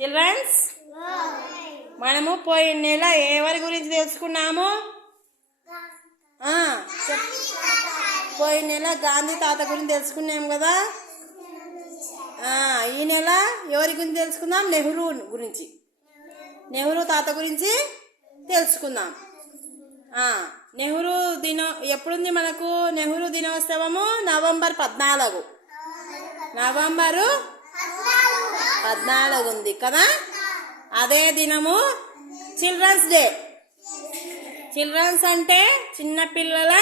Children's, మనము పోయిన నెల ఎవరి గురించి తెలుసుకున్నాము? పోయిన నెల గాంధీ తాత గురించి తెలుసుకున్నాం కదా. ఈ నెల ఎవరి గురించి తెలుసుకుందాం? నెహ్రూ గురించి, నెహ్రూ తాత గురించి తెలుసుకుందాం. నెహ్రూ ఎప్పుడుంది మనకు? నెహ్రూ దినోత్సవము నవంబర్ 14. నవంబరు 14 ఉంది కదా. అదే దినము చిల్డ్రన్స్ డే. చిల్డ్రన్స్ అంటే చిన్నపిల్లల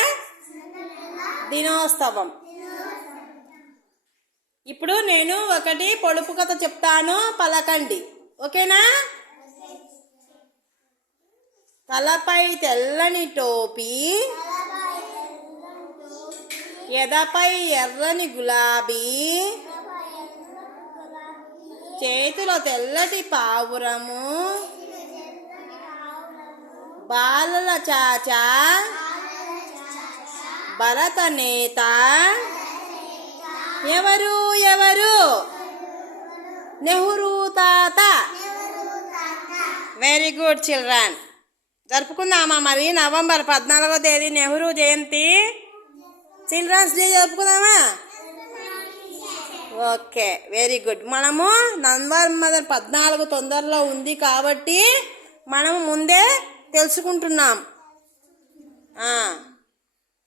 దినోత్సవం. ఇప్పుడు నేను ఒకటి పొడుపు కథ చెప్తాను, పలకండి. ఓకేనా? తలపై తెల్లని టోపీ, ఎదపై ఎర్రని గులాబీ, చేతిలో తెల్లటి పావురము, బాలల చాచా, భరత నేత. ఎవరు ఎవరు? నెహ్రూ తాత. Very good children. జరుపుకుందామా మరి? నవంబర్ 14వ తేదీ నెహ్రూ జయంతి, చిల్డ్రన్స్ డే జరుపుకుందామా? Okay, very good. మనము నవంబర్ 14 తొందరలో ఉంది కాబట్టి మనము ముందే తెలుసుకుంటున్నాం.